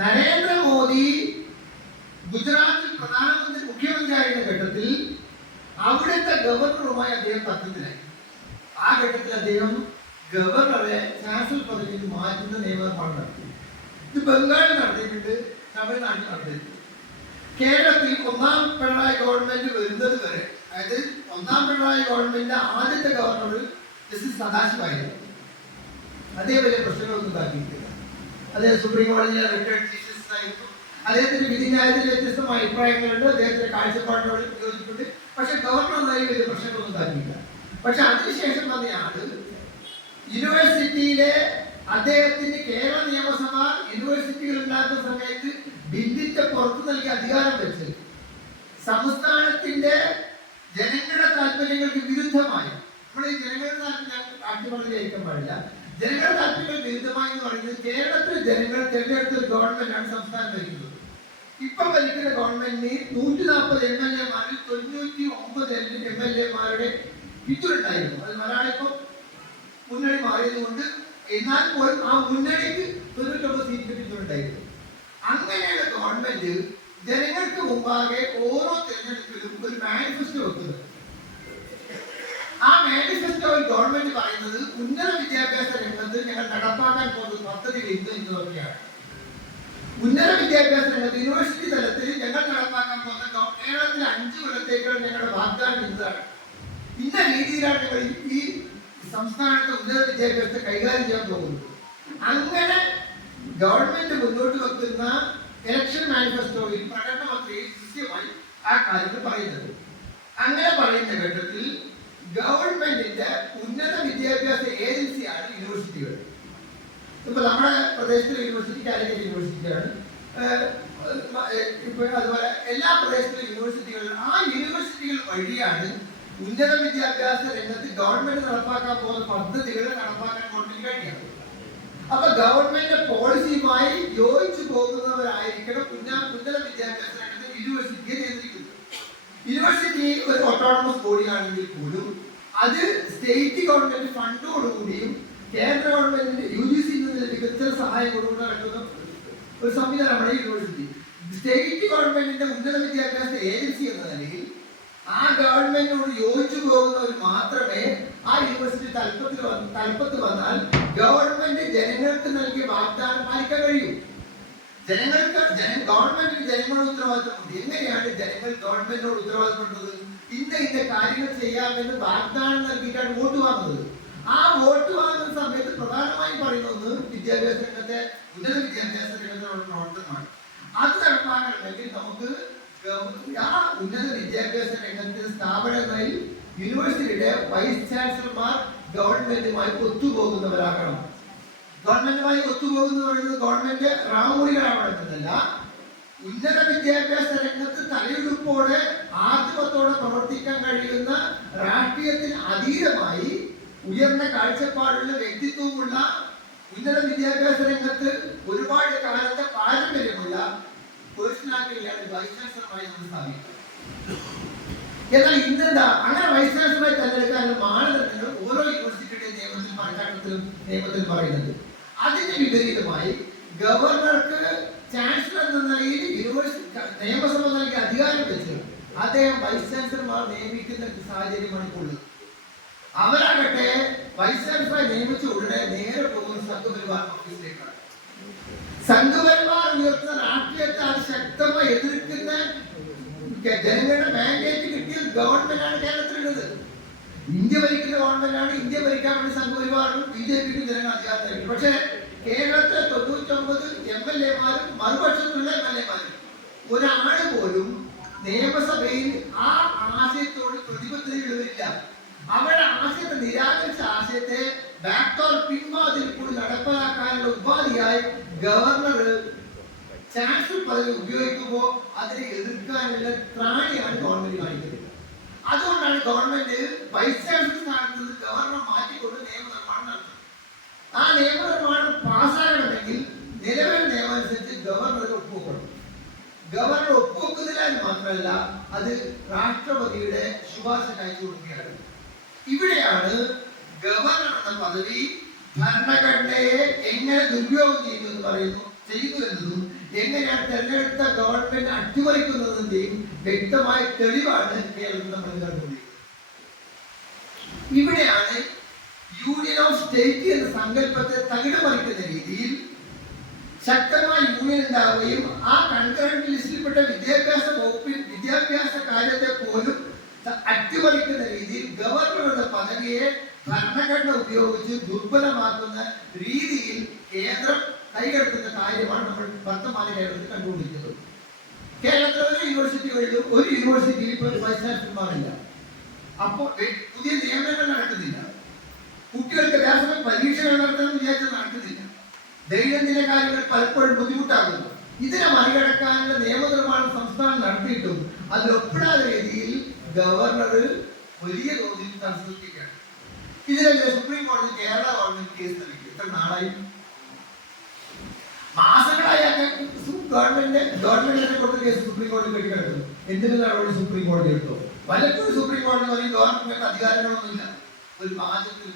നരേന്ദ്രമോദി ഗുജറാത്തിൽ പ്രധാനമന്ത്രി മുഖ്യമന്ത്രിയായിരുന്ന ഘട്ടത്തിൽ അവിടുത്തെ ഗവർണറുമായി അദ്ദേഹം തത്വത്തിലായി ആ ഘട്ടത്തിൽ അദ്ദേഹം ഗവർണറെ ചാൻസലർ പദവിക്ക് മാറ്റുന്ന നിയമനിർമ്മാണം നടത്തി ഇത് ബംഗാളിൽ നടത്തിയിട്ടുണ്ട് തമിഴ്നാട്ടിൽ നടത്തിയിട്ടുണ്ട്. കേരളത്തിൽ ഒന്നാം പിണറായി ഗവൺമെന്റ് വരുന്നത് വരെ അതായത് ഒന്നാം പിണറായി ഗവൺമെന്റിന്റെ ആദ്യത്തെ ഗവർണർ ജസ്റ്റിസ് സദാശിവായിരുന്നു. അതേ വലിയ പ്രശ്നങ്ങളൊന്നും ഉണ്ടാക്കിയിട്ടില്ല. അദ്ദേഹം സുപ്രീം കോടതിയിലെ റിട്ടയർഡ് ജസ്റ്റിസ് ആയിരുന്നു അദ്ദേഹത്തിന്റെ വിധിന്യായത്തിൽ വ്യത്യസ്തമായ അഭിപ്രായങ്ങളുണ്ട്. അദ്ദേഹത്തിന്റെ കാഴ്ചപ്പാടിനോട് യോജിപ്പുണ്ട്. പക്ഷെ ഗവർണർ എന്നാലും വലിയ പ്രശ്നങ്ങളൊന്നും ഉണ്ടാക്കിയില്ല പക്ഷെ അതിനുശേഷം വന്നയാൾ യൂണിവേഴ്സിറ്റിയിലെ അദ്ദേഹത്തിന് കേരള നിയമസഭ യൂണിവേഴ്സിറ്റികൾ ഉണ്ടാക്കുന്ന സമയത്ത് ബില്ലിന്റെ പുറത്തു നൽകിയ അധികാരം വെച്ച് സംസ്ഥാനത്തിന്റെ ജനങ്ങളുടെ താല്പര്യങ്ങൾക്ക് വിരുദ്ധമായി നമ്മുടെ ഈ ജനങ്ങളുടെ താല്പര്യം ആക്ടിവളിക്കാൻ പാടില്ല. ജനങ്ങളുടെ താല്പര്യങ്ങൾ വിരുദ്ധമായി ജനങ്ങൾ തിരഞ്ഞെടുത്ത ഒരു ഗവൺമെന്റാണ് സംസ്ഥാനം ഭരിക്കുന്നത്. ഇപ്പൊ ഭരിക്കുന്ന ഗവൺമെന്റിന് നൂറ്റി നാൽപ്പത് എം എൽ എമാരിൽ തൊണ്ണൂറ്റി ഒമ്പത് എം എൽ എമാരുടെ പിന്തുണയുണ്ടായിരുന്നു. അത് മലയാളിപ്പം മുന്നണി മാറിയത് കൊണ്ട് എന്നാൽ പോലും ആ മുന്നണിക്ക് തൊണ്ണൂറ്റൊമ്പത് സീറ്റ് പിന്തുണയുണ്ടായിരുന്നു. അങ്ങനെയുള്ള ഗവൺമെന്റ് ജനങ്ങൾക്ക് മുമ്പാകെ ഓരോ തെരഞ്ഞെടുപ്പിലും ഒരു മാനിഫെസ്റ്റോ വെക്കുന്നത്. ആ മാനിഫെസ്റ്റോയിൽ ഗവൺമെന്റ് പറയുന്നത് ഉന്നത വിദ്യാഭ്യാസ രംഗത്ത് ഞങ്ങൾ നടപ്പാക്കാൻ പോകുന്ന പദ്ധതികൾ ഇന്ന് ഇന്നതൊക്കെയാണ് ഉന്നത വിദ്യാഭ്യാസ രംഗത്ത് യൂണിവേഴ്സിറ്റി തലത്തിൽ ഞങ്ങൾ നടപ്പാക്കാൻ പോകുന്ന കേരളത്തിൽ അഞ്ച് കൊല്ലത്തേക്കുള്ള ഞങ്ങളുടെ വാഗ്ദാനം ഇന്നതാണ്. ഇന്ന രീതിയിലാണ് ഞങ്ങൾ ഈ- സംസ്ഥാനത്തെ ഉന്നത വിദ്യാഭ്യാസത്തെ കൈകാര്യം ചെയ്യാൻ പോകുന്നത്. അങ്ങനെ ഗവൺമെന്റ് മുന്നോട്ട് വെക്കുന്ന ഇലക്ഷൻ മാനിഫെസ്റ്റോയിൽ പ്രകടനപത്രികയിൽ കൃത്യമായി ആ കാര്യങ്ങൾ പറയുന്നത് അങ്ങനെ പറയുന്ന ഘട്ടത്തിൽ ഗവൺമെന്റിന്റെ ഉന്നത വിദ്യാഭ്യാസ ഏജൻസിയാണ് യൂണിവേഴ്സിറ്റികൾ ഇപ്പൊ നമ്മുടെ പ്രദേശത്തിലെ യൂണിവേഴ്സിറ്റി കാലിക്കറ്റ് യൂണിവേഴ്സിറ്റിയാണ് അതുപോലെ എല്ലാ പ്രദേശത്തും യൂണിവേഴ്സിറ്റികളിലും ആ യൂണിവേഴ്സിറ്റികൾ വഴിയാണ് ഉന്നത വിദ്യാഭ്യാസ രംഗത്ത് ഗവൺമെന്റ് നടപ്പാക്കാൻ പോകുന്ന പദ്ധതികൾ നടപ്പാക്കാൻ ഗവൺമെന്റ് കഴിയുന്നത്. അപ്പൊ ഗവൺമെന്റ് പോളിസിയുമായി യോജിച്ചു പോകുന്നവരായിരിക്കണം ഉന്നത വിദ്യാഭ്യാസ രംഗത്ത് യൂണിവേഴ്സിറ്റിയെ നിയന്ത്രിക്കുന്നത്. യൂണിവേഴ്സിറ്റി ഒരു ഓട്ടോണമസ് ബോഡിയാണെങ്കിൽ പോലും അത് സ്റ്റേറ്റ് ഗവൺമെന്റ് ഫണ്ടോടുകൂടിയും കേന്ദ്ര ഗവൺമെന്റിന്റെ യു ജി സിയിൽ നിന്ന് ലഭിക്കുന്ന സഹായം കൊടുക്കുന്ന ഒരു സംവിധാനമാണ് ഈ യൂണിവേഴ്സിറ്റി സ്റ്റേറ്റ് ഗവൺമെന്റിന്റെ ഉന്നത വിദ്യാഭ്യാസ ഏജൻസി എന്ന നിലയിൽ ആ ഗവൺമെന്റിനോട് യോജിച്ചു പോകുന്നവർ മാത്രമേ ആ യൂണിവേഴ്സിറ്റി തലപ്പത്തിൽ തലപ്പത്ത് വന്നാൽ ഗവൺമെന്റ് ജനങ്ങൾക്ക് നൽകിയ വാഗ്ദാനം പാലിക്കാൻ കഴിയൂ. ജനങ്ങൾക്ക് ജന ഗവൺമെന്റിന് ജനങ്ങളോട് ഉത്തരവാദിത്തമുണ്ട് എങ്ങനെയാണ് ജനങ്ങൾ ഗവൺമെന്റിനോട് ഉത്തരവാദിത്തപ്പെട്ടത് ഇന്ന ഇന്ന കാര്യങ്ങൾ ചെയ്യാമെന്ന് വാഗ്ദാനം നൽകിയിട്ടാണ് വോട്ട് വാങ്ങുന്നത്. ആ വോട്ട് വാങ്ങുന്ന സമയത്ത് പ്രധാനമായും പറയുന്ന ഒന്ന് വിദ്യാഭ്യാസ രംഗത്തെ ഉന്നത ആ ഉന്നത വിദ്യാഭ്യാസ രംഗത്തെ സ്ഥാപനങ്ങളിൽ യൂണിവേഴ്സിറ്റിയുടെ വൈസ് ചാൻസലർമാർ ഗവൺമെന്റുമായി ഒത്തുപോകുന്നവരാകണം. ഗവൺമെന്റുമായി ഒത്തുപോകുന്നു ഗവൺമെന്റ് റാമുറികളാവണമെന്നല്ല ഉന്നത വിദ്യാഭ്യാസ രംഗത്ത് തലയെടുപ്പോടെ ആർജവത്തോടെ പ്രവർത്തിക്കാൻ കഴിയുന്ന രാഷ്ട്രീയത്തിന് അതീതമായി ഉയർന്ന കാഴ്ചപ്പാടുള്ള വ്യക്തിത്വമുള്ള ഉന്നത വിദ്യാഭ്യാസ രംഗത്ത് എന്നാൽ ഇന്നെന്താ അങ്ങനെ വൈസ് ചാൻസലറായി തെരഞ്ഞെടുക്കാനുള്ള മാനദണ്ഡങ്ങൾ ഓരോ യൂണിവേഴ്സിറ്റിയുടെ നിയമത്തിൽ ചട്ടത്തിലും നിയമത്തിൽ പറയുന്നത് അതിന് വിപരീതമായി ഗവർണർക്ക് ചാൻസലർ എന്ന നിലയിൽ യൂണിവേഴ്സിറ്റി നിയമസഭ നൽകിയ അധികാരം വെച്ച് അദ്ദേഹം വൈസ് ചാൻസലർമാർ നിയമിക്കുന്ന സാഹചര്യമാണ് ഇപ്പോൾ ഉള്ളത്. അവരാകട്ടെ വൈസ് ചാൻസലറെ നിയമിച്ച ഉടനെ നേരെ പോകുന്ന സംഘപരിവാർ ഓഫീസിലേക്കാണ്. സംഘപരിവാർ ഉയർത്തുന്ന രാഷ്ട്രീയത്തെ അത് ശക്തമായി എതിർക്കുന്ന ജനങ്ങളുടെ മാൻഡേറ്റ് ഗവൺമെന്റാണ് കേരളത്തിലുള്ളത്. ഇന്ത്യ ഭരിക്കുന്ന ഗവൺമെന്റാണ് ഇന്ത്യ ഭരിക്കാൻ വേണ്ടി സംഘപരിവാറും ബി ജെ പിക്ക് ജനങ്ങൾ അധികാരത്തിലേക്ക് പക്ഷേ കേരളത്തിലെ തൊണ്ണൂറ്റൊമ്പത് എം എൽ എമാരും മറുപക്ഷത്തുള്ള എം എൽ എമാരും ഒരാൾ പോലും നിയമസഭയിൽ ആ ആശയത്തോട് പ്രതിബദ്ധതയുള്ളവരില്ല. അവരുടെ ആശയത്തെ നിരാകരിച്ച ആശയത്തെ ബാക്ടോർ പിൻവാതിൽ കൂടി നടപ്പിലാക്കാനുള്ള ഉപാധിയായി ഗവർണർ ചാൻസലർ പദവി ഉപയോഗിക്കുമ്പോൾ അതിനെ എതിർക്കാനുള്ള ത്രാണിയാണ് ഗവൺമെന്റ് കാണിക്കുന്നത്. അതുകൊണ്ടാണ് ഗവൺമെന്റ് വൈസ് ചാൻസലർ സ്ഥാനത്ത് ഗവർണർ മാറ്റിക്കൊണ്ട് നിയമനിർമ്മാണം നടത്തുന്നത്. ആ നിയമനിർമ്മാണം പാസ്സാകണമെങ്കിൽ നിലവിലെ നിയമം അനുസരിച്ച് ഗവർണർ ഒപ്പുവെക്കണം. ഗവർണർ ഒപ്പുവെക്കുന്നില്ല എന്ന് മാത്രമല്ല അത് രാഷ്ട്രപതിയുടെ ശുപാർശ അയച്ചു കൊടുക്കുകയാണ്. ഇവിടെയാണ് ഗവർണർ എന്ന പദവി ഭരണഘടനയെ എങ്ങനെ ദുരുപയോഗം ചെയ്യുന്നു എന്ന് പറയുന്നു ചെയ്തു എന്നതും എങ്ങനെയാണ് തെരഞ്ഞെടുത്ത ഗവൺമെന്റ് അട്ടിമറിക്കുന്നതിന്റെയും വ്യക്തമായ തെളിവാണ് കേരളത്തിൽ ഇവിടെയാണ് യൂണിയൻ ഓഫ് സ്റ്റേറ്റ് എന്ന സങ്കല്പത്തെ തകിടമറിക്കുന്ന രീതിയിൽ ശക്തമായ യൂണിയൻ ഉണ്ടാവുകയും ആ കൺകറന്റ് ലിസ്റ്റിൽപ്പെട്ട വിദ്യാഭ്യാസ വകുപ്പിൽ വിദ്യാഭ്യാസ കാര്യത്തെ പോലും അട്ടിമറിക്കുന്ന രീതിയിൽ ഗവർണർ എന്ന പദവിയെ ഭരണഘടന ഉപയോഗിച്ച് ദുർബലമാക്കുന്ന രീതിയിൽ കേന്ദ്രം കൈകടത്തുന്ന കാര്യമാണ് നമ്മൾ വർത്തമാന കേരളത്തിൽ കണ്ടുകൊണ്ടിരിക്കുന്നത്. കേരളത്തിലെ യൂണിവേഴ്സിറ്റികളിലും ഒരു യൂണിവേഴ്സിറ്റിയിൽ ഇപ്പോൾ വൈസ് ചാൻസലർമാരില്ല അപ്പോൾ പുതിയ നിയമനങ്ങൾ നടക്കുന്നില്ല. കുട്ടികൾക്ക് യഥാസമയം പരീക്ഷകൾ നടത്തണം വിചാരിച്ചാൽ നടക്കുന്നില്ല. ദൈനംദിന കാര്യങ്ങൾ പലപ്പോഴും ബുദ്ധിമുട്ടാകുന്നു. ഇതിനെ മറികടക്കാനുള്ള നിയമനിർമ്മാണം സംസ്ഥാനം നടത്തിയിട്ടും അതിലൊപ്പിടാത്ത രീതിയിൽ ഗവർണർ വലിയ തോതിൽ തടസ്സത്തിരിക്കുകയാണ് ഇതിനെതിരെ സുപ്രീം കോടതി കേരള ഗവൺമെന്റ് കേസ് നൽകി. എത്ര നാളായി? ഗവൺമെന്റ് ഗവൺമെന്റിനെ കൊടുത്ത കേസ് സുപ്രീം കോടതി കെട്ടിക്കിടക്കുന്നു. എന്തിനു നടപടി സുപ്രീം കോടതി എടുത്തു? പലപ്പോഴും സുപ്രീം കോടതി പറയും ഗവൺമെന്റ് അധികാരങ്ങളൊന്നുമില്ല ഒരു മാറ്റത്തിൽ